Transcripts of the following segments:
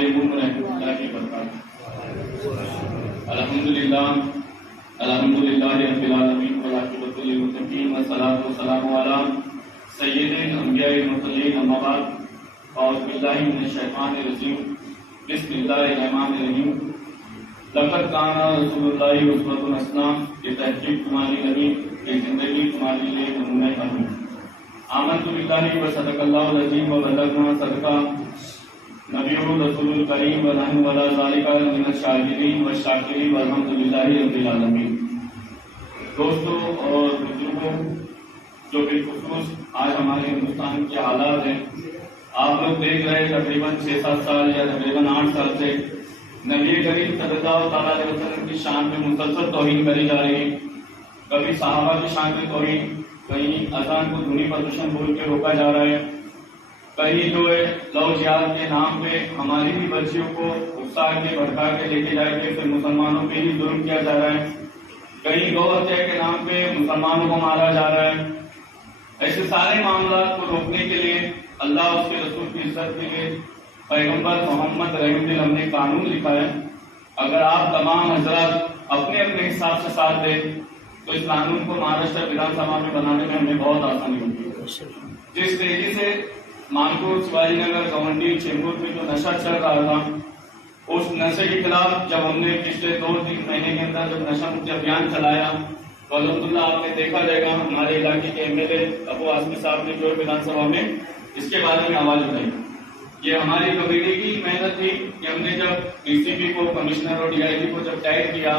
अलैकुम रहमतुल्लाहि व बरकातुहू। अल्हम्दुलिल्लाहि रब्बिल आलमीन वल आक़िबतु लिल मुत्तक़ीन व सलातु व सलामु अला सय्यिदिल अंबिया'i वल मुरसलीन अम्मा बाद। औज़ु बिल्लाहि मिनश शैतानिर रजीम। बिस्मिल्लाहिर रहमानिर रहीम। लक़द काना रसूलुल्लाहि उस्वतुन हसना। ये तहक़ीक़ तुम्हारी नबी की जिंदगी तुम्हारे लिए नमूना है। आमन्तु बिल्लाहि व सदक़ल्लाहुल अज़ीम व बल्लगना सदक़ा नबियुर रसूलुल करीम व नहनु अला ज़ालिका मिनश शाहिदीन व शाकिरीन वल्हम्दुलिल्लाहि रब्बिल आलमीन। दोस्तों और बुजुर्गों, जो बिलखुसूस आज हमारे हिंदुस्तान के हालात हैं, आप लोग देख रहे हैं तकरीबन 6-7 साल या तकरीबन 8 साल से नबी करीम सल्लल्लाहु अलैहि वसल्लम की शान में मुसलसल तौहीन करी जा रही है। कभी सहाबा की शान में तौहीन, कहीं अजान को ध्वनि प्रदूषण बोल के रोका जा रहा है, कहीं जो है लव जिहाद के नाम पे हमारी भी बच्चियों को उत्साह के भड़का के लेके जाके फिर मुसलमानों पे ही जुल्म किया जा रहा है, कहीं गौ हत्या के नाम पे मुसलमानों को मारा जा रहा है। ऐसे सारे मामला को रोकने के लिए अल्लाह उसके रसूल की इज्जत के लिए पैगंबर मोहम्मद रहमतुल्लाह ने कानून लिखा है। अगर आप तमाम हजरात अपने अपने हिसाब से साथ दें तो इस कानून को महाराष्ट्र विधानसभा में बनाने में हमें बहुत आसानी होगी। जिस तेजी से मानपुर, शिवाजीनगर, गवंडी, चेंबूर में जो नशा चल रहा था, उस नशे के खिलाफ जब हमने पिछले 2-3 महीने के अंदर जब नशा मुक्ति अभियान चलाया तो अल्हम्दुलिल्लाह आपने देखा जाएगा हमारे इलाके के एमएलए अबू आसमी साहब ने जो विधानसभा में इसके बारे में आवाज उठाई। ये हमारी कमेटी की मेहनत थी कि हमने जब डीसीपी को, कमिश्नर और डीआईजी को जब टाइट किया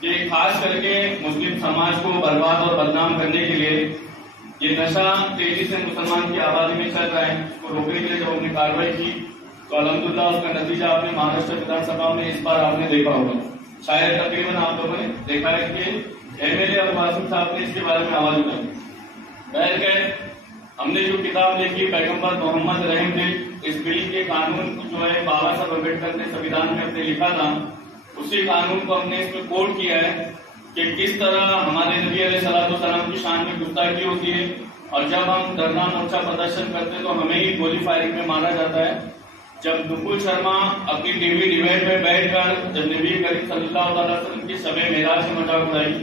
कि खास करके मुस्लिम समाज को बर्बाद और बदनाम करने के लिए ये नशा तेजी से मुसलमान की आबादी में चल रहा है, उसको रोकने के लिए जब हमने कार्रवाई की तो अल्हम्दुलिल्लाह उसका नतीजा आपने महाराष्ट्र विधानसभा में इस बार आपने देखा होगा। शायद तकरीबन आप लोगों ने देखा है कि एमएलए अबू आसिम साहब ने इसके बारे में आवाज उठाई। बहरकैफ हमने जो किताब लिखी पैगंबर मोहम्मद रहमतुल्लाह, इस बिल के कानून जो है बाबा साहब अम्बेडकर ने संविधान में अपने लिखा था, उसी कानून को हमने इसमें कोट किया है कि किस तरह हमारे नबी अलैहिस्सलाम की शान में गुस्ताखी होती है और जब हम धरना मोर्चा प्रदर्शन करते हैं तो हमें ही गोली फायरिंग में मारा जाता है। जब नुपुर शर्मा अपनी टीवी डिबेट में बैठकर जब नबी करीम सल्लल्लाहु अलैहि वसल्लम की शब मेराज की मजाक उड़ाई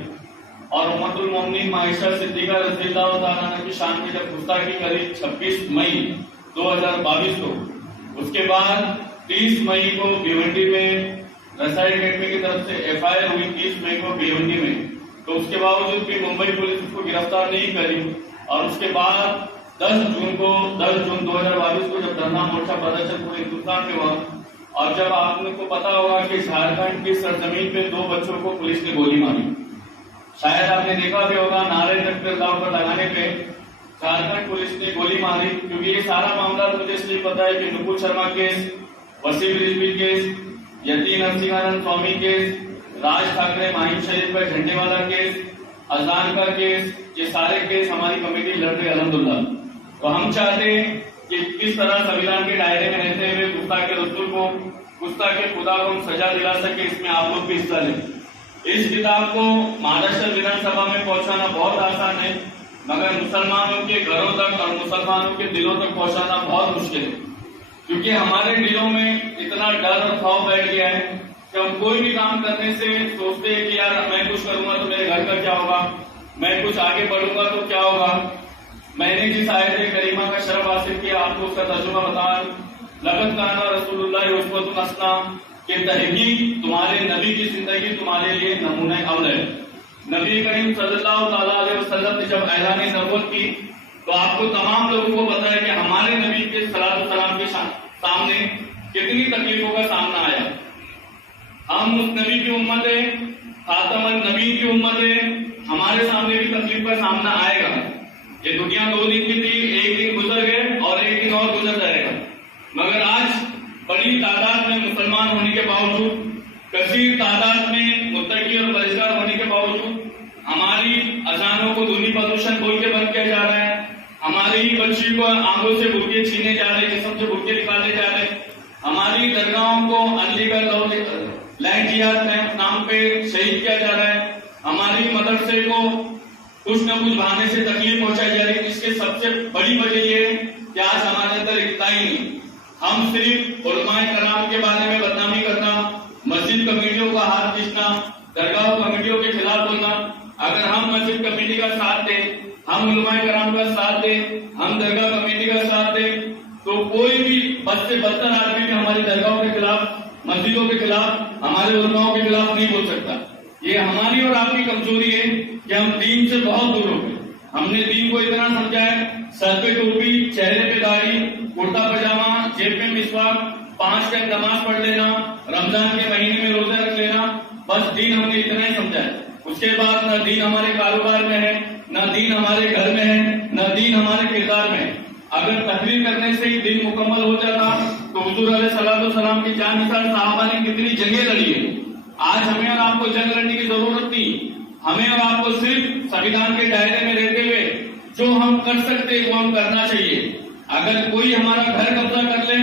और उम्मतुल मोमिनीन आयशा सिद्दीका रज़ियल्लाहु तआला अन्हा की शान में जब गुस्ताखी करी 26 मई 2022 को, उसके बाद 30 मई को भिवंडी में रसायन अकेडमी की तरफ से एफआईआर हुई 30 मई को भिवंडी में, तो उसके बावजूद भी मुंबई पुलिस उसको गिरफ्तार नहीं करी और उसके बाद 10 जून 2022 को जब धरना मोर्चा प्रदर्शन पूरे हिंदुस्तान में हुआ और जब आपको पता होगा कि झारखंड की सरजमीन पे 2 बच्चों को पुलिस ने गोली मारी, शायद आपने देखा भी होगा नारे तकबीर अल्लाहू अकबर लगाने पे झारखंड पुलिस ने गोली मारी। क्योंकि ये सारा मामला मुझे इसलिए पता है कि नुपुर शर्मा केस, वसीम रिजवी केस, यती नरसिंहानंद स्वामी केस, राज ठाकरे माहिम शरीफ पर झंडे वाला केस, अजान का केस, ये सारे केस हमारी कमेटी लड़ रही है अल्हम्दुलिल्लाह। तो हम चाहते हैं कि किस तरह संविधान के दायरे में रहते हुए गुस्ताखे रसूल को, गुस्ताखे खुदा को हम सजा दिला सके, इसमें आप लोग भी हिस्सा लें। इस किताब को महाराष्ट्र विधानसभा में पहुंचाना बहुत आसान है, मगर मुसलमानों के घरों तक और मुसलमानों के दिलों तक पहुंचाना बहुत मुश्किल है। क्योंकि हमारे दिलों में इतना डर और खौफ बैठ गया है कि हम कोई भी काम करने से सोचते हैं कि यार मैं कुछ करूंगा तो मेरे घर का क्या होगा, मैं कुछ आगे बढ़ूंगा तो क्या होगा। मैंने जिस आयत करीमा का शरफ हासिल किया आपको उसका तर्जुमा बता, लक़द काना रसूलुल्लाहि उस्वतुन हसना के तहकीक तुम्हारे नबी की जिंदगी तुम्हारे लिए नमूना अव्वल है। नबी करीम सल्लल्लाहु अलैहि वसल्लम ने जब ऐलान नबूवत की तो आपको तमाम लोगों को पता है कि हमारे नबी के सलातो सलाम के सामने कितनी तकलीफों का सामना आया। हम उस नबी की उम्मत है, खातमुन नबी की उम्मत है, हमारे सामने भी तकलीफ का सामना आएगा। ये दुनिया 2 दिन की थी, एक दिन गुजर गए और एक दिन और गुजर जाएगा, मगर आज बड़ी तादाद में मुसलमान होने के बावजूद, कसीर तादाद में मुत्तकी और परहेजगार होने के बावजूद हमारी अजानों को ध्वनि प्रदूषण बोल के बंद किया जा रहा है, हमारी ही बच्ची को आंखों से बुर्के छीने जा रहे, जिस्म से बुर्के निकाले जा रहे, हमारी दरगाहों को अनलीगल लैंड जिहाद नाम पे शहीद किया जा रहा है, हमारी मदरसे को कुछ न कुछ बहाने से तकलीफ पहुंचाई जा रही है। इसके सबसे बड़ी वजह ये है कि आज हमारे अंदर इतना ही नहीं, हम सिर्फ उलमाए कराम के बारे में बदनामी करना, मस्जिद कमेटियों का हाथ खींचना, दरगाह कमेटियों के खिलाफ बोलना, अगर हम मस्जिद कमेटी का साथ दें, हम उलमाए कराम का साथ दें, हम दरगाह कमेटी का साथ दें, तो कोई भी बद से बदतर आदमी भी हमारी दरगाहों के खिलाफ, मस्जिदों के खिलाफ, हमारे उलमाओं के खिलाफ नहीं बोल सकता। ये हमारी और आपकी कमजोरी है कि हम दीन से बहुत दूर हो गए। हमने दीन को इतना समझा है, सर पे टोपी, चेहरे पे दाढ़ी, कुर्ता पजामा, जेब में मिसवाक, 5 टाइम नमाज पढ़ लेना, रमजान के महीने में रोजा रख लेना, बस दीन हमने इतना ही समझा है। उसके बाद न दीन हमारे कारोबार में है, न दीन हमारे घर में है, न दीन हमारे किरदार में है। अगर तकरीर करने से ही दिन मुकम्मल हो जाता तो हुजूर अलैहिस्सलाम की जान निसार साहबा ने कितनी जंगें लड़ी है। आज हमें और आपको जंग लड़ने की जरूरत नहीं, हमें और आपको सिर्फ संविधान के दायरे में रहते हुए जो हम कर सकते हैं वो हम करना चाहिए। अगर कोई हमारा घर कब्जा कर ले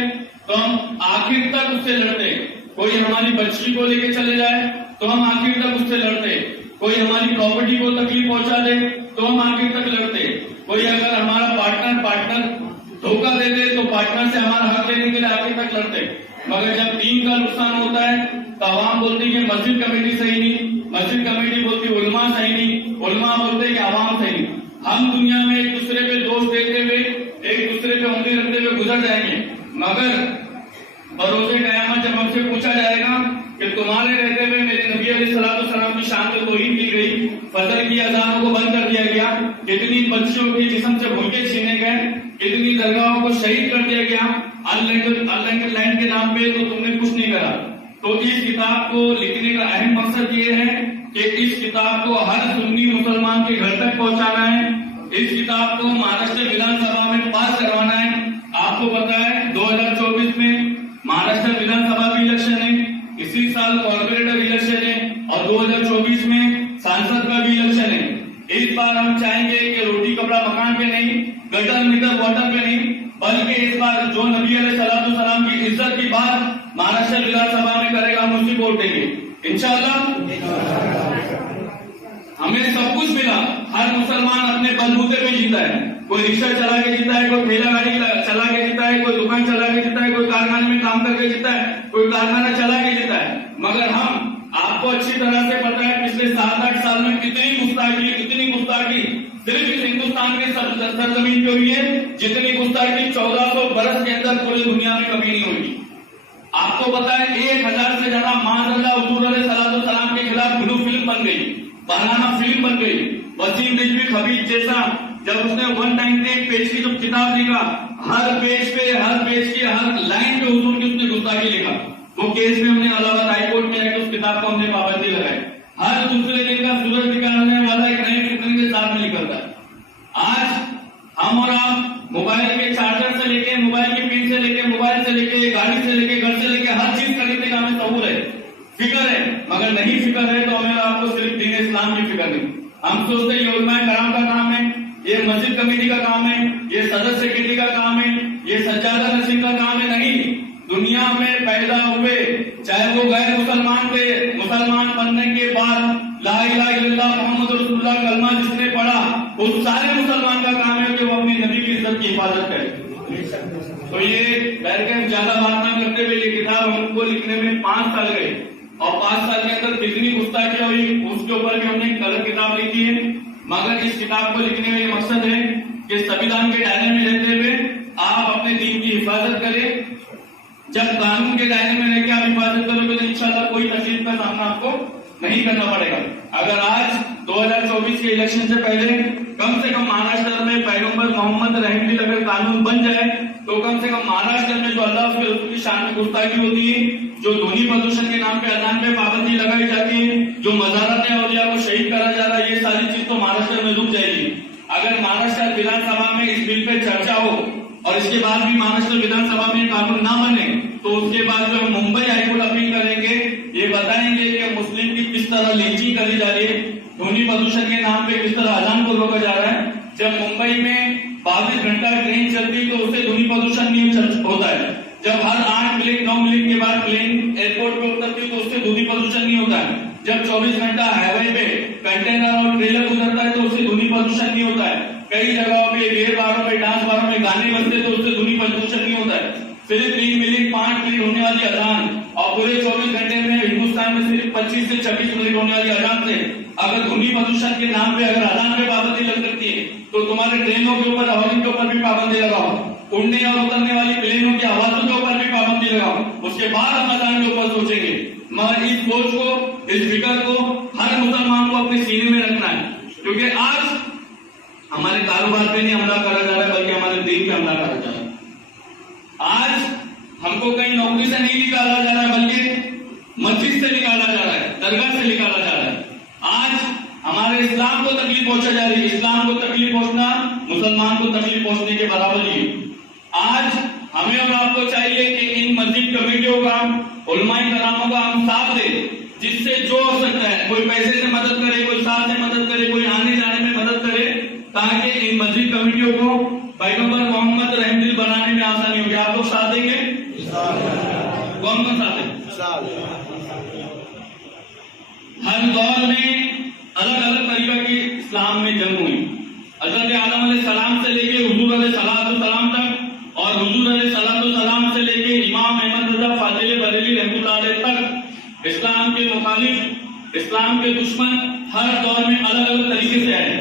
तो हम आखिर तक उससे लड़ते, कोई हमारी बच्ची को लेके चले जाए तो हम आखिर तक उससे लड़ते, कोई हमारी प्रॉपर्टी को तकलीफ पहुंचा दे तो हम आखिर तक लड़ते, कोई अगर हमारा पार्टनर धोखा दे दे तो पार्टनर से हमारा हक लेने के लिए आखिर तक लड़ते। मगर जब दीन का नुकसान होता है तो आवाम बोलती है मस्जिद कमेटी सही नहीं, मस्जिद कमेटी बोलती उलमा सही नहीं, उलमा बोलते कि आवाम सही नहीं। हम दुनिया में एक दूसरे पे दोष देते हुए, एक दूसरे पे उंगली रखते हुए गुजर जाएंगे, मगर बरोज़े क़यामत जब हमसे पूछा जाएगा कि तुम्हारे रहते हुए मेरे नबी अलैहिस्सलाम की शान को तौहीन की गई, फजर की अज़ानों को बंद कर दिया गया, कितनी बच्चियों के जिस्म से भूखे छीने गए, कितनी दरगाहों को शहीद कर दिया गया अल्लाह के लाइन के नाम पे, तो तुमने कुछ नहीं करा। तो इस किताब को लिखने का अहम मकसद ये है कि इस किताब को हर सुन्नी मुसलमान के घर तक पहुंचाना है, इस किताब को महाराष्ट्र विधानसभा में पास करवाना है। आपको पता है 2024 में महाराष्ट्र विधानसभा भी इलेक्शन है, इसी साल कॉर्पोरेटर इलेक्शन है और 2024 में सांसद का भी इलेक्शन है। इस बार हम चाहेंगे कि रोटी कपड़ा मकान पे नहीं, गटर मीटर वाटर पे नहीं, बल्कि इस बार जो नबी अलैहिस्सलाम की इज्जत की बात महाराष्ट्र विधानसभा में करेगा हम उसी वोट देंगे इंशाअल्लाह। हमें सब कुछ मिला, हर मुसलमान अपने बलबूते पे जीता है, कोई रिक्शा चला के जीता है, कोई ठेला गाड़ी चला के जीता है, कोई दुकान चला के जीता है, कोई कारखाने में काम करके जीता है, कोई कारखाना चला के जीता है। मगर हम, आपको अच्छी तरह से पता है पिछले 7-8 साल में कितनी गुस्ताखी सिर्फ इस हिंदुस्तान के सरजमीन पे हुई है, जितनी गुस्ताखी 1400 बरस के अंदर पूरी दुनिया में कभी नहीं हुई। आपको पता है 1000 से ज्यादा माज़अल्लाह हुजूर अलैहिस्सलाम के खिलाफ ब्लू फिल्म बन गई, बनाना फिल्म बन गई। वसीम रिजवी खबीज जैसा जब उसने 198 पेज की जो किताब लिखा, हर पेज की हर लाइन पे हुजूर की उसने गुस्ताखी लिखा। वो केस में हमने इलाहाबाद हाईकोर्ट में जाकर उस किताब को हमने पाबंदी लगाई। हर दूसरे दिन का सूरज निकालने वाला एक नए फिल्म के साथ में निकलता है। आज हम और आप मोबाइल के चार्जर से लेके, मोबाइल की पिन से लेके, मोबाइल से लेके, गाड़ी से लेके, घर से लेके, हर चीज खरीदने का हमें तौर है, फिक्र है। मगर नहीं फिक्र है तो हमें आपको सिर्फ दीन इस्लाम की फिक्र नहीं। हम सोचते हैं ये उलमाए कराम का काम है, ये मस्जिद कमेटी का काम है, ये सदर सेक्रेटरी का काम है, ये सज्जादा नसीब का काम है। नहीं, दुनिया में पैदा हुए चाहे वो गैर मुसलमान थे, मुसलमान बनने के बाद ला इलाहा इल्लल्लाह मुहम्मद रसूलुल्लाह कलमा जिसने पढ़ा, उस सारे मुसलमान का काम है कि वो अपने नबी की इज्जत की हिफाजत करे। तो ये बैठ के ज्यादा बात ना करते हुए ये किताब हमको लिखने में 5 साल गए और 5 साल के अंदर कितनी गुस्ताखी हुई उसके ऊपर भी हमने एक अलग किताब लिखी है। मगर इस किताब को लिखने में ये मकसद है कि संविधान के दायरे में रहते हुए आप अपने दीन की हिफाजत करें। जब कानून के दायरे में रहकर आप हिफाजत करोगे तो इंशाल्लाह कोई तकलीफ का सामना आपको नहीं करना पड़ेगा। अगर आज 2024 के इलेक्शन से पहले कम से कम महाराष्ट्र में पैगंबर मोहम्मद रहमतुल्लाह अगर कानून बन जाए तो कम से कम महाराष्ट्र में जो अल्लाह के रसूल की शान में गुस्ताखी होती है, जो ध्वनि प्रदूषण के नाम पे अजान पे पाबंदी लगाई जाती है, जो मज़ारात औलिया को शहीद करा जा रहा है, ये सारी चीज तो महाराष्ट्र में रुक जाएगी। अगर महाराष्ट्र विधानसभा में इस बिल पे चर्चा हो और इसके बाद भी महाराष्ट्र विधानसभा में कानून ना बने तो उसके बाद जो मुंबई हाईकोर्ट अपील करेंगे, ये बताएंगे कि मुस्लिम की किस तरह लिंचिंग करी जा रही है, ध्वनि प्रदूषण के नाम पे किस तरह अजान को रोका जा रहा है। जब मुंबई में 22 घंटा ट्रेन चलती तो उससे ध्वनि प्रदूषण नहीं होता है। जब हर 8 मिनट 9 मिनट के बाद प्लेन एयरपोर्ट पे उतरती तो उससे ध्वनि प्रदूषण नहीं होता है। जब 24 घंटा हाईवे पे कंटेनर और ट्रेलर गुजरता है तो उससे ध्वनि प्रदूषण नहीं होता है। कई जगहों पे गेर बारों में, डांस बारों में गाने बजते तो उससे ध्वनि प्रदूषण नहीं होता है। सिर्फ 3 मिनट 5 मिनट होने वाली अजान और पूरे 24 घंटे में हिंदुस्तान में सिर्फ 25 से 26 मिनट होने वाली अजान से अगर ध्वनि प्रदूषण के नाम पे अगर अजान पे पाबंदी लग सकती है तो तुम्हारे ट्रेनों के ऊपर हॉर्न के ऊपर भी पाबंदी लगाओ, उड़ने और उतरने वाली प्लेनों की आवाजों के ऊपर भी पाबंदी लगाओ, उसके बाद हम अजान के ऊपर सोचेंगे। मगर इस सोच को, इस फिक्र को हर मुसलमान को अपने सीने में रखना है, क्योंकि आज हमारे कारोबार पे नहीं हमला करा जा रहा है बल्कि हमारे दीन पे हमला करा जा रहा है। आज हमको कहीं नौकरी से नहीं निकाला जा रहा है बल्कि मस्जिद से निकाला जा रहा है, दरगाह से निकाला जा रहा है। आज हमारे इस्लाम को तकलीफ पहुंचा जा रही है। इस्लाम को तकलीफ पहुंचना मुसलमान को तकलीफ पहुंचने के बराबर ही। आज हमें और आपको चाहिए कि इन मस्जिद कमेटियों का, उलमाए करामों का हम साथ दें, जिससे जो हो सकता है, कोई पैसे से मदद करे, कोई साथ से मदद करे, कोई आने जाने में मदद करे, ताकि इन मस्जिद कमेटियों को पैगंबर मोहम्मद रहमदिल बनाने में आसानी होगी। आप लोग साथ देंगे? कौन कौन साथ है? हर दौर में अलग अलग तरीका की इस्लाम में जंग हुई। हजरत आदम अलैहिस्सलाम से लेके हुजूर अलैहिस्सलाम तक और हुजूर अलैहिस्सलाम से लेके इमाम अहमद रजा फाजिल बरेली रहमतुल्लाह अलैह तक इस्लाम के मुखालिफ, इस्लाम के दुश्मन हर दौर में अलग अलग तरीके से आए।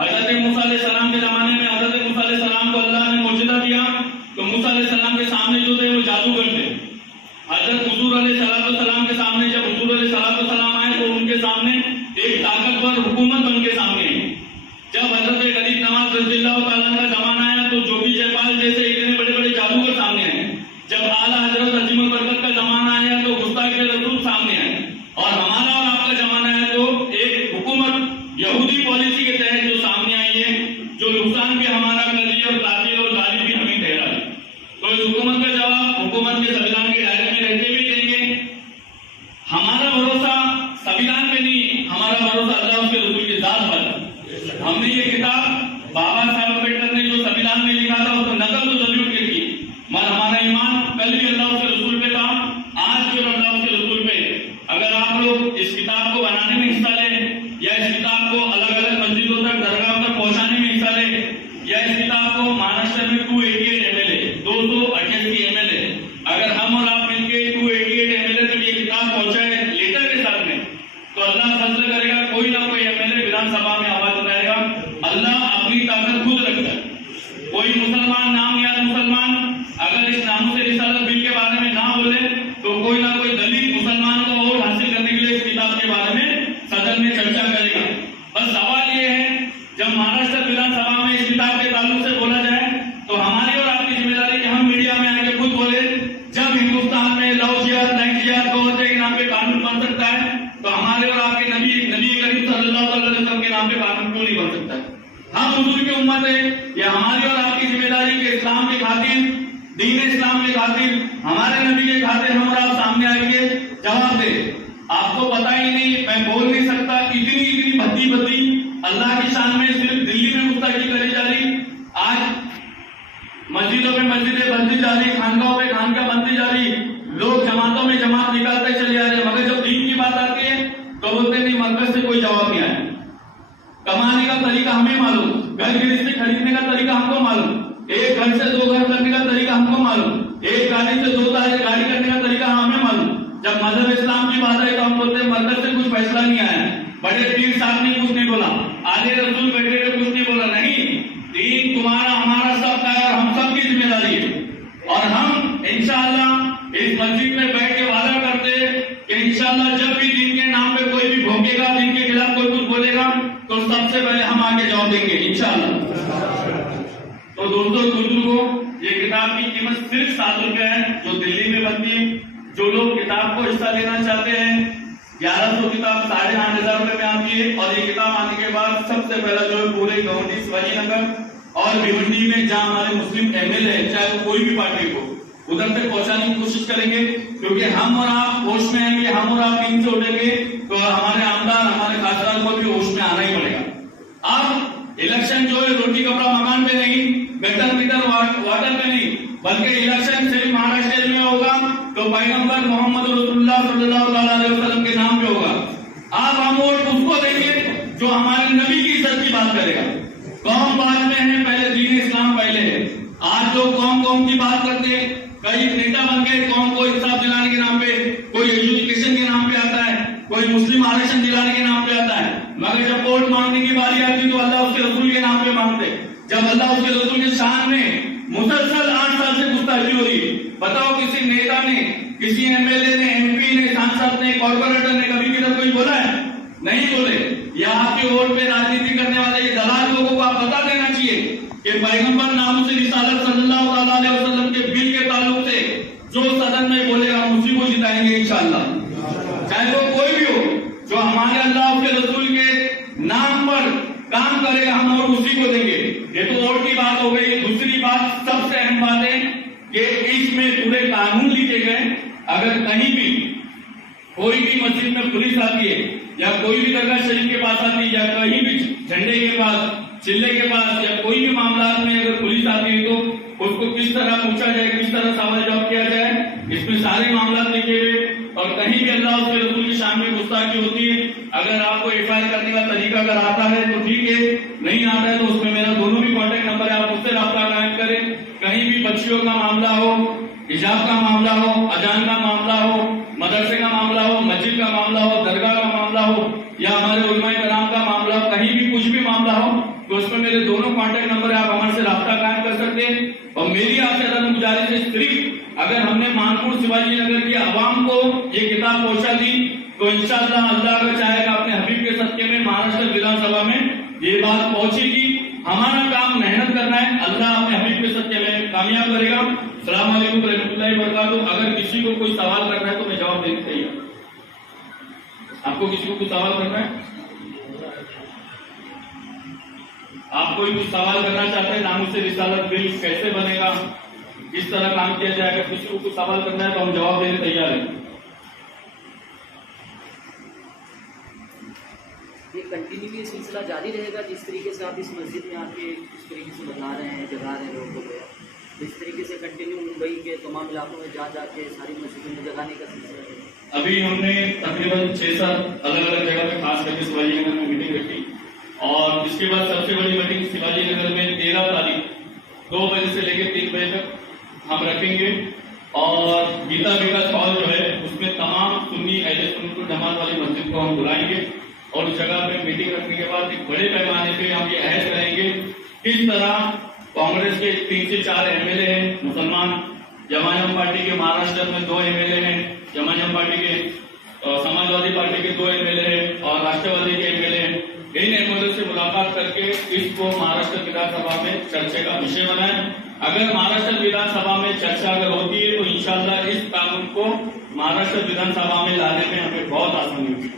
हजरत मूसा अलैहिस्सलाम के जमाने में हजरत मूसा अलैहिस्सलाम को अल्लाह ने मौजूदा दिया तो मूसा अलैहिस्सलाम के सामने जो थे वो जादूगर थे। हजरत हुजूर अलैहिस्सलाम के सामने जब हुजूर अलैहिस्सलाम आए तो उनके सामने एक ताकतवर हुकूमत बन के सामने आई। जब हजरत गरीब नवाज रज़ियल्लाहु ताला का जमाना आया तो जोगी जयपाल जैसे इतने बड़े बड़े जादूगर सामने आए। जब आला हजरत अजीमुल बरकत का जमाना आया तो गुस्ताख रसूल सामने आए। और हमारा और आपका जमाना है तो एक हुकूमत यहूदी पॉलिसी के तहत जो सामने आई है, जो नुकसान भी हमारा कर रही है और कातिल और जालिम भी हमें ठहरा है। तो इस हुकूमत का जवाब हुकूमत के संविधान के दायरे में रहते हुए देंगे। हमारा भरोसा संविधान पे नहीं, हमारा भरोसा अल्लाह उसके रसूल की जात पर। हमने ये किताब बाबा साहब अम्बेडकर ने जो संविधान में लिखा था उसको नकल तो जरूर की, मगर हमारा ईमान कल भी अल्लाह उसके रसूल पे था, आज भी अल्लाह उसके रसूल पे। अगर आप लोग इस किताब को बनाने में हिस्सा लें या इस किताब को अलग अलग मस्जिदों तक, दरगाह तक पहुंचाने में हिस्सा लें, या इस किताब को महाराष्ट्र में 288 MLA 288 MLA अगर हम और आप मिलके 288 MLA तक ये किताब पहुंचाए लेटर के साथ में, तो अल्लाह फजल करेगा, कोई ना कोई MLA विधानसभा में आवाज उठाएगा। अल्लाह अपनी ताकत खुद रखता है। कोई मुसलमान, नामयाद मुसलमान अगर इस नामों से रिसालत बिल के बारे में ना बोले तो कोई ना कोई दलित मुसलमान का वोट हासिल करने के लिए इस किताब के बारे में सदन में चर्चा करेगा। बस सवाल ये है, जब महाराष्ट्र विधानसभा में इस किताब के ताल्लुक से बोला जाए तो हमारी और आपकी जिम्मेदारी कि हम मीडिया में आके खुद बोले। जब हिंदुस्तान में लव जिहाद, लाइफ जिहाद के नाम पे कानून बन सकता है तो हमारे और आपके नबी करीम सल्लल्लाहु अलैहि वसल्लम के नाम पे कानून क्यों नहीं बन सकता है? हम हुजूर की उम्मत है, ये हमारी और आपकी जिम्मेदारी के इस्लाम के खातिर, दीन इस्लाम के खातिर, हमारे नबी के खातिर हम और आप सामने आके जवाब दे। आपको पता ही नहीं, मैं बोल नहीं सकता, इतनी भद्दी अल्लाह की शान में सिर्फ दिल्ली में गुस्ताखी करी जा रही। आज मस्जिदों में मस्जिदें बनती जा रही, खानकाहों पे खानका बनती जा रही, लोग जमातों में जमात निकालते चले जा रहे हैं। मगर जब दीन की बात आती है तो बोलते नहीं, मरकज से कोई जवाब नहीं आया। कमाने का तरीका हमें मालूम, घर गृहस्थी खरीदने का तरीका हमको मालूम, एक घर से 2 घर करने का तरीका हमको मालूम, एक गाड़ी से 2 गाड़ी करने का तरीका हमें मालूम। जब मजहब इस्लाम की बात है तो हम बोलते हैं मरकज से कुछ फैसला नहीं आया, बड़े पीर साहब ने कुछ नहीं बोला, आले रसूल बेटे ने कुछ नहीं बोला। नहीं, दीन तुम्हारा हमारा सबका है और हम सबकी जिम्मेदारी है। और हम इंशाअल्लाह इस मस्जिद में बैठ के वादा करते कि इंशाअल्लाह जब भी दीन के नाम पे कोई भी भोंकेगा, दीन के खिलाफ कोई कुछ बोलेगा तो सबसे पहले हम आगे जवाब देंगे इंशाअल्लाह। तो दोस्तों बुजुर्गों, ये किताब की कीमत सिर्फ 7 रुपए है जो दिल्ली में बनती है। जो लोग किताब को हिस्सा लेना चाहते हैं, 1100 किताब 8,500 रुपए में आती है। और ये किताब आने के बाद सबसे पहला जो है पूरे गौंडी शिवाजी और भिवंडी में जहाँ हमारे मुस्लिम MLA है, चाहे वो कोई भी पार्टी को, उधर तक पहुंचाने की कोशिश करेंगे। क्योंकि हम और आप होश में आएंगे, हम और आप दीन से उठेंगे तो हमारे आमदार, हमारे खासदार को भी होश में आना ही पड़ेगा। अब इलेक्शन जो है रोटी कपड़ा मकान पे नहीं, गटर मीटर वाटर पे नहीं, बल्कि इलेक्शन सिर्फ महाराष्ट्र में होगा तो पैगंबर मोहम्मद रसूलुल्लाह सल्लल्लाहु अलैहि वसल्लम के नाम पे होगा। आप हम वोट उसको देंगे जो हमारे नबी की इज्जत की बात करेगा। कौम बाद में है, पहले दीन इस्लाम पहले है। आज जो कौम की बात करते हैं, कई नेता बन गए, कौन को इंसाफ दिलाने के नाम पे, कोई एजुकेशन के नाम पे आता है, कोई मुस्लिम आरक्षण दिलाने के नाम पे आता है, मगर जब वोट मांगने की बारी आती तो अल्लाह उसके रसूल के नाम पे मांगते। जब अल्लाह उसके रसूल के शान में मुसलसल 8 साल से गुस्ताखी हो रही, बताओ किसी नेता ने, किसी एमएलए ने, एमपी ने, सांसद ने, कॉर्पोरेटर ने कभी किधर कोई बोला है? नहीं बोले। या आपके वोट पे राजनीति करने वाले ये दलाल लोगों को आप बता देना चाहिए कि पैगंबर नाम से रिसालत सल्लल्लाहु अलैहि वसल्लम के बिल के ताल्लुक से जो सदन में बोलेगा हम उसी को जिताएंगे इंशाअल्लाह, चाहे वो कोई भी हो। जो हमारे अल्लाह के रसूल के नाम पर काम करेगा हम और उसी को देंगे। ये तो वोट की बात हो गई। दूसरी बात, सबसे अहम बात है कि इसमें पूरे कानून लिखे गए। अगर कहीं भी कोई भी मस्जिद में पुलिस आती है या कोई भी दरगाह शरीफ के पास आती है या कहीं भी झंडे के पास, चिल्ले के पास या कोई भी मामला में अगर पुलिस आती है तो उसको किस तरह पूछा जाए, किस तरह सवाल जवाब किया जाए, इसमें सारे मामला लिखे हुए। और कहीं भी अल्लाह उसके रसूल की शान में गुस्ताखी होती है, अगर आपको एफआईआर करने का तरीका अगर आता है तो ठीक है, नहीं आता है तो उसमें मेरा दोनों भी कॉन्टेक्ट नंबर है, आप उससे राब्ता कायम करें। कहीं भी बच्चियों का मामला हो, हिजाब का मामला हो, अजान का मामला हो, मदरसे का मामला हो, मस्जिद का मामला हो, दरगाह का मामला हो या हमारे उलमाए कराम का मामला हो, कहीं भी कुछ भी मामला हो तो उसमें मेरे दोनों कॉन्टेक्ट नंबर है, आप हमारे से राब्ता कायम कर सकते हैं। और मेरी आपसे गुजारिश है, सिर्फ अगर हमने मानपुर शिवाजी नगर की आवाम को ये किताब पहुंचा दी तो इंशाअल्लाह अल्लाह अगर चाहेगा अपने हबीब के सदके में महाराष्ट्र विधानसभा में ये बात पहुंचेगी। हमारा काम मेहनत करना है, अल्लाह अपने हबीब के सदके में कामयाब करेगा। अस्सलाम वालेकुम रहमतुल्लाहि व बरकातहू। अगर किसी को कोई सवाल करना है तो मैं जवाब देने तैयार। आपको किसी को कुछ सवाल करना है? आप कोई कुछ सवाल करना चाहते हैं, नाम से रिसालत बिल कैसे बनेगा, किस तरह काम किया जाएगा, किसी को कुछ सवाल करना है तो हम जवाब देने तैयार हैं। ये कंटिन्यू ये सिलसिला जारी रहेगा जिस तरीके से आप इस मस्जिद में आके इस तरीके से बता रहे हैं, जगा रहे हैं लोगों को, इस तरीके से कंटिन्यू मुंबई के तमाम इलाकों में जा जाके सारी मस्जिदों में जगाने का सिलसिला है। अभी हमने तकरीबन 6-7 अलग अलग जगह पे खास करके शिवाजी नगर में मीटिंग रखी और इसके बाद सबसे बड़ी मीटिंग शिवाजी नगर में 13 तारीख 2 बजे से लेकर 3 बजे तक हम रखेंगे। और गीता विकास हॉल जो है उसमें तमाम सुन्नी अहले सुन्नत जमात वाली मस्जिद को हम बुलाएंगे और उस जगह पे मीटिंग रखने के बाद एक बड़े पैमाने पे हम ये अहद करेंगे किस तरह कांग्रेस के 3 से 4 एमएलए हैं मुसलमान, जमायत पार्टी के महाराष्ट्र में 2 एमएलए हैं, जमायत पार्टी के समाजवादी पार्टी के 2 एमएलए हैं और राष्ट्रवादी के एमएलए हैं। इन एमएलए से मुलाकात करके इसको महाराष्ट्र विधानसभा में चर्चा का विषय बनाए। अगर महाराष्ट्र विधानसभा में चर्चा अगर होती है तो इंशाअल्लाह इस कानून को महाराष्ट्र विधानसभा में लाने में हमें बहुत आसानी होगी।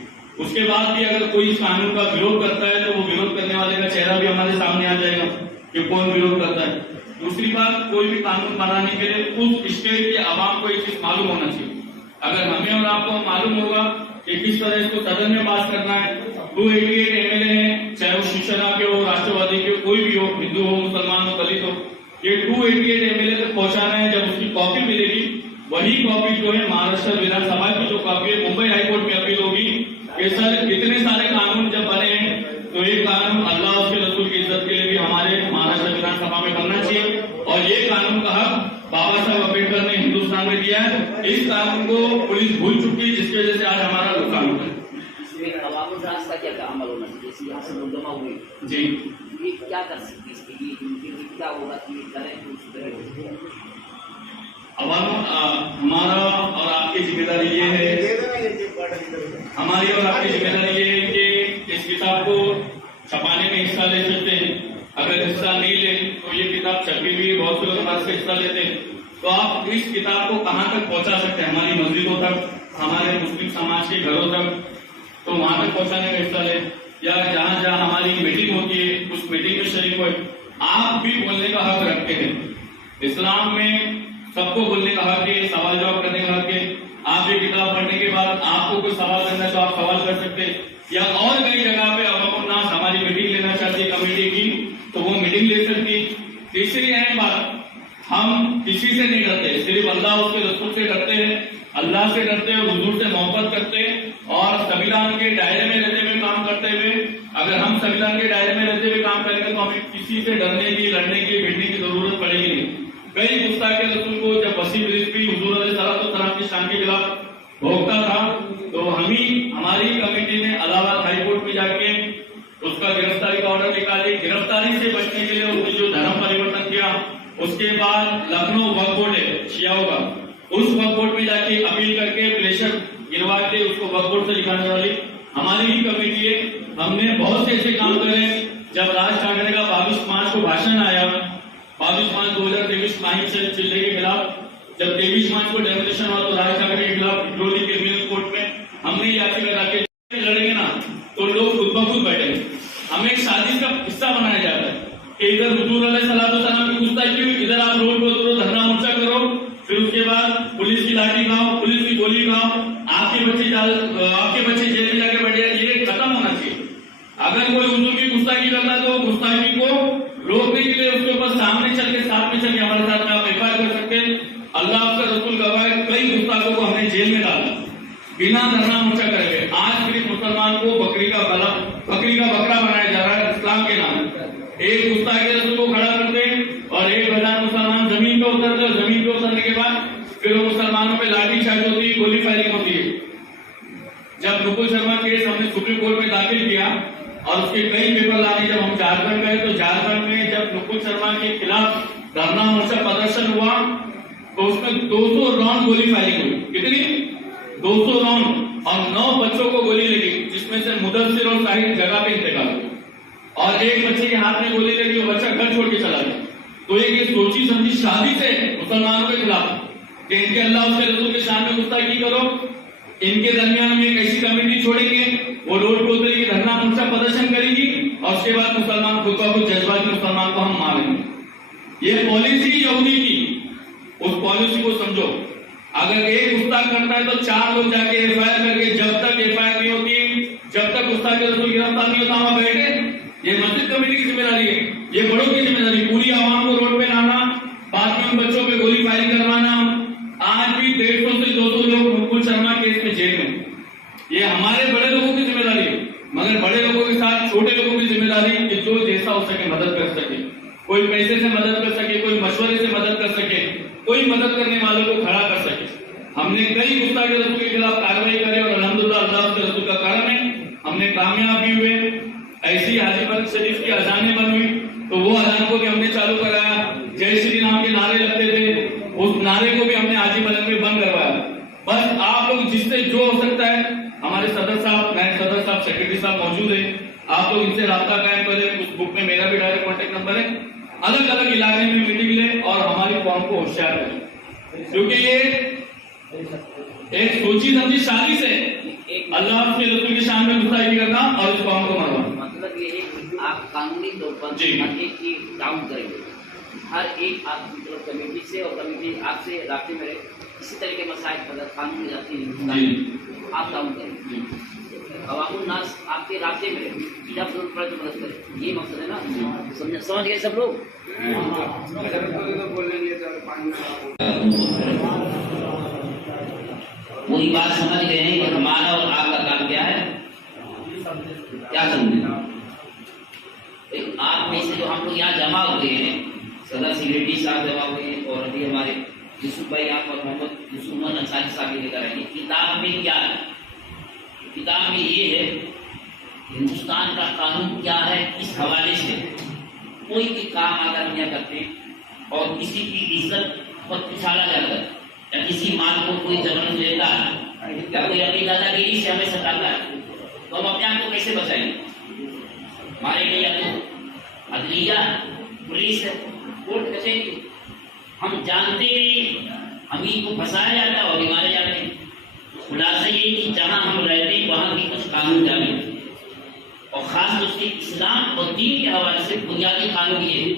उसके बाद भी अगर कोई इस कानून का विरोध करता है तो वो विरोध करने वाले का चेहरा भी हमारे सामने आ जाएगा कि कौन विरोध करता है। दूसरी बात, कोई भी कानून बनाने के लिए उस स्टेट के आवाम को एक चीज मालूम होना चाहिए। अगर हमें और आपको मालूम होगा कि किस तरह इसको सदन में पास करना है, 288 एमएलए हैं, चाहे वो शिवसेना के हो, राष्ट्रवादी के, कोई भी हो, हिंदू हो, मुसलमान हो, दलित हो, ये 288 एमएलए तक पहुंचाना है। जब उसकी कॉपी मिलेगी वही कॉपी जो है महाराष्ट्र विधानसभा की जो कॉपी है मुंबई हाईकोर्ट में अपील होगी कि सर इतने सारे कानून जब बने हैं तो एक कानून अल्लाह उसके रसूल की इज्जत के लिए भी हमारे महाराष्ट्र विधानसभा में बनना चाहिए। और ये कानून का हक बाबा साहब अम्बेडकर ने हिंदुस्तान में दिया है। इस कानून को पुलिस भूल चुकी है जिसकी वजह से आज हमारा नुकसान होता है। इसमें अवामी राज का क्या अमल होना चाहिए? जैसे यहाँ से मुकदमा हुई जी, ये क्या कर सकती है इसके लिए, उनके लिए क्या होगा कि ये करें तो उस तरह हमारा और आपकी जिम्मेदारी ये है, हमारी और आपकी जिम्मेदारी ये है कि इस किताब को छपाने में हिस्सा ले सकते हैं। अगर हिस्सा नहीं ले तो ये किताब छपी हुई बहुत से लोग हमारे से हिस्सा लेते हैं, तो आप इस किताब को कहाँ तक पहुंचा सकते हैं? हमारी मस्जिदों तक, हमारे मुस्लिम समाज के घरों तक, तो वहां तक पहुंचाने का हिस्सा ले, या जहां जहां हमारी मीटिंग होती है उस मीटिंग में शरीक हो। आप भी बोलने का हक रखते हैं। इस्लाम में सबको बोलने का हक है, सवाल जवाब करने का हक है। आप ये किताब पढ़ने के बाद आपको कोई सवाल करना है तो आप सवाल कर सकते हैं, या और कई जगह पे अवाम हमारी मीटिंग लेना चाहती है कमेटी की तो वो मीटिंग ले सकती है। तीसरी अहम बात, हम किसी से नहीं डरते, सिर्फ अल्लाह उसके रसूल से डरते हैं, अल्लाह से डरते हैं, हुजूर से मोहब्बत करते हैं और संविधान के दायरे में रहते हुए काम करते हुए। अगर हम संविधान के दायरे में रहते हुए काम करेंगे तो हमें किसी से डरने की, लड़ने की, भिड़ने की जरूरत पड़ेगी नहीं। कई गुस्ताखे रसूल को जब वसीम रिजवी हुजूर अलैहिस्सलाम की शान के खिलाफ भोगता था, तो हमारी कमेटी ने इलाहाबाद हाई कोर्ट में जाके उसका गिरफ्तारी का ऑर्डर निकाली। गिरफ्तारी से बचने के लिए उसने जो धर्म परिवर्तन किया, उसके बाद लखनऊ वक्फ बोर्ड है शियाओं का, उस वक्फ बोर्ड में जाके अपील करके प्रेशर गिरवा के उसको वक्फ बोर्ड से निकालने वाली हमारी ही कमेटी है। हमने बहुत से ऐसे काम करे। जब राज ठाकरे का 22 को भाषण आया, 22/5/2023 माहिम से चिल्ले के खिलाफ, जब 23 मार्च को डेमोनेशन हुआ तो राज ठाकरे के खिलाफ विक्टोरिया क्रिमिनल कोर्ट में हमने याचिका डाली, लड़ेंगे ना तो लोग खुद ब खुद बैठेंगे। हमें एक साजिश का हिस्सा बनाया जाता है कि इधर हुजूर अलैहिस्सलाम की गुस्ताखी हुई, इधर आप रोड पर उतरो, धरना मोर्चा करो, फिर उसके बाद पुलिस की लाठी खाओ, पुलिस की गोली खाओ, आपके बच्चे जेल में जाके बैठे। ये खत्म होना चाहिए। अगर कोई हुजूर की गुस्ताखी करता है तो गुस्ताखी को रोकने के लिए उसके ऊपर सामने चल के साथ में चल के हमारे साथ में आप एफआईआर कर सकते हैं। अल्लाह का रसूल गवाह है, कई गुस्ताखों को हमने जेल में डाला बिना धरना मोर्चा करे। आज सिर्फ मुसलमान को बकरी का बकरा बनाया जा रहा है इस्लाम के नाम। एक गुस्ताखे रसूल को खड़ा करते और 1000 मुसलमान जमीन पे उतरते, जमीन पे उतरने के बाद फिर वो मुसलमानों पे लाठीचार्ज होती है, गोली फायरिंग होती है। जब नुपुर शर्मा केस हमने सुप्रीम कोर्ट में दाखिल किया और उसके कई पेपर लाने जब हम झारखंड गए, तो झारखंड में जब नुपुर शर्मा के खिलाफ धरना मोर्चा प्रदर्शन हुआ तो उसमें 200 राउंड गोली फायरिंग हुई। कितनी? 200 राउंड, और 9 बच्चों को गोली लगी, जिसमें से मुदस्सिर और साहिद जगह पे इंतकाल हुआ और एक बच्चे के हाथ में गोली लगी, वो बच्चा घर छोड़ के चला गया। तो ये सोची समझी शादी से मुसलमानों के खिलाफ कि इनके अल्लाह उसके रसूल के सामने गुस्ताखी करो, इनके दरमियान में एक ऐसी कमेटी छोड़ेंगे, वो रोड पर उतरेगी, धरना मोर्चा प्रदर्शन करेगी और उसके बाद मुसलमान खुद को कुछ जज्बाती मुसलमान को हम मारेंगे। ये पॉलिसी यहूदी की, उस पॉलिसी को समझो। अगर एक गुस्ताख करता है तो 4 लोग जाके एफआईआर करके, जब तक एफआईआर नहीं होती, जब तक गुस्ताख रसूल गिरफ्तार नहीं होता, वहां बैठे। ये मस्जिद कमेटी की जिम्मेदारी है, ये बड़ों की जिम्मेदारी। पूरी आवाम को रोड पे लाना, बाद में उन बच्चों पे गोली फायरिंग करवाना। आज भी 150 से 200 लोग नुपुर शर्मा केस में जेल में। ये हमारे बड़े लोगों की जिम्मेदारी है, मगर बड़े लोगों के साथ छोटे लोगों की जिम्मेदारी कि जो जैसा हो सके मदद कर सके। कोई पैसे से मदद कर सके, कोई मशवरे से मदद कर सके, कोई मदद करने वालों को खड़ा कर सके। हमने कई गुस्ताखे रसूल के खिलाफ कार्रवाई करे और अल्हम्दुलिल्लाह अल्लाह के रसूल का करम है, हमने कामयाब भी हुए। ऐसी हाजी मलिक शरीफ की अजानें बन हुई तो वो अजान को भी हमने चालू कराया। जय श्री राम के नारे लगते थे, उस नारे को भी हमने हाजी मलिक में बंद करवाया। बस आप लोग जिससे जो हो सकता है, हमारे सदर साहब, नायब सदर साहब, सेक्रेटरी साहब मौजूद है, आप लोग इनसे राब्ता कायम करें। उस बुक में मेरा भी डायरेक्ट कॉन्टेक्ट नंबर है। अलग अलग इलाके में मीटिंग लें और हमारी कौम को होशियार करें, क्योंकि ये एक सोची समझी साजिश है अल्लाह के रसूल की शान में गुस्ताखी करना और इस कौम को मरवाना। मतलब ये है कि आप कानूनी तौर पर हर एक की डाउन करेंगे, हर एक आप मतलब कमेटी से और कमेटी आपसे रास्ते में रहे, इसी तरह के मसाइल पर कानून जाती है आप डाउन करेंगे, अवामुन्नास आपके रास्ते में रहे, जब जरूरत पड़े तो मदद करें। ये मकसद है ना, समझ गए सब लोग? वही बात समझ गए हैं कि हमारा और आपका काम क्या है, क्या समझे? आप में से जो हम लोग यहाँ जमा हुए हैं, सदर सेक्रेटरी साहब जमा हुए हैं और अभी हमारे यूसुफ भाई यहाँ पर मोहम्मद अंसारी साहब भी लेकर आएंगे। किताब में क्या है? किताब में ये है हिंदुस्तान का कानून क्या है, इस हवाले से कोई भी काम अगर हम यहाँ करते हैं और किसी की इज्जत पर पिछाड़ा जाता है या किसी माल को कोई जबरन लेता है या कोई अपनी दादागिरी से हमें सताता है, तो हम अपने आप को कैसे बचाएंगे? हमारे लिए या तो अदलिया, पुलिस, कोर्ट कचहरी, हम जानते नहीं, हम ही को फंसाया जाता है और मारे जाते हैं। खुलासा ये कि जहाँ हम रहते हैं वहाँ की कुछ कानून जाने और खास तौर से इस्लाम और दीन के हवाले से बुनियादी कानून ये है।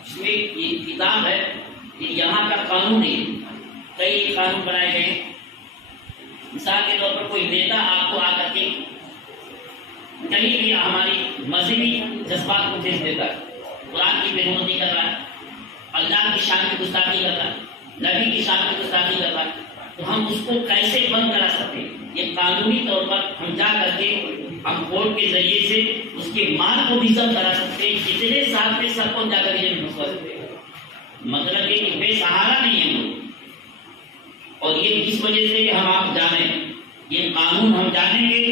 इसमें ये किताब है, ये यहाँ का कानून है। कई कानून बनाए गए। मिसाल के तौर पर कोई नेता आपको आकर के कहीं भी हमारी मजहबी जज्बात को ठेस देता है, कुरान की बेरुमती कर रहा है, अल्लाह की शान की गुस्ताखी कर रहा है, नबी की शान की गुस्ताखी कर रहा है, तो हम उसको कैसे बंद करा सकते हैं? ये कानूनी तौर पर हम जा करके हम कोर्ट के जरिए से उसके माल को भी जब्त करा सकते हैं। जितने साल में सबको जाकर ये सकते हैं। मतलब ये कि बेसहारा नहीं है लोग। और ये किस वजह से कि हम आप जाने, ये कानून हम जानेंगे।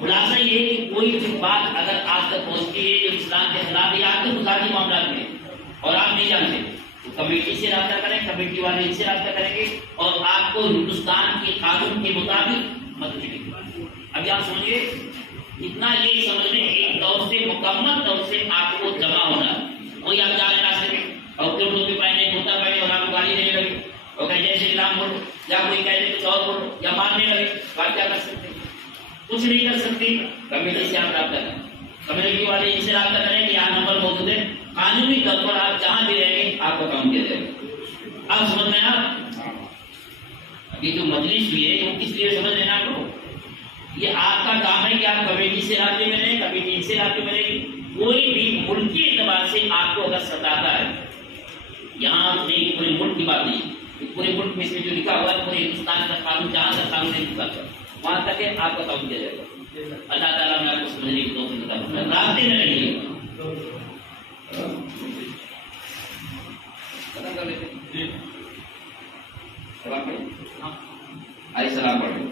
खुलासा ये कि कोई भी बात अगर आप तक पहुंचती है जो इस्लाम के खिलाफ है, आपके मुताबिक मामला में और आप नहीं जानते तो कमेटी से रब्ता करें, कमेटी वाले इनसे रब्ता करेंगे और आपको हिंदुस्तान के कानून के मुताबिक मदद मिलेगी। अभी आप समझिए, इतना ये समझने एक तौर से मुकम्मल तौर से आपको जमा होना। कोई आप जा रहे रास्ते में और फिर टोपी पहने, कुर्ता पहने और आपको गाड़ी देने लगे और कहे जैसे इस्लाम बोलो, या कोई कहे कुछ और बोलो या मारने लगे, तो आप क्या कर सकते? कुछ नहीं कर सकते। कमेटी से आप रब्ता करें, कमेटी वाले इनसे रब्ता करें कि यहाँ नंबर मौजूद है, कानूनी तौर पर आप जहां भी रहेंगे आपका काम किया जाएगा। आप समझ रहे हैं? आप अभी जो मजलिस हुई है वो किस लिए समझ लेना आप लोग, ये आपका काम है कि आप कमेटी से राब्ते में रहें, कमेटी इनसे राब्ते में रहेगी। कोई भी मुल्की एतबार से आपको अगर सताता है, यहाँ नहीं पूरे मुल्क की बात नहीं, पूरे मुल्क में इसमें जो लिखा हुआ है पूरे हिंदुस्तान का कानून, जहां का कानून नहीं लिखा वहां तक है आपका काम किया जाएगा। अल्लाह ताला मैं आपको समझने की तौफीक अता फरमाए। रास्ते में रहिए। खत्म कर लेते हैं। सलाम पढ़े, आइए सलाम पढ़े।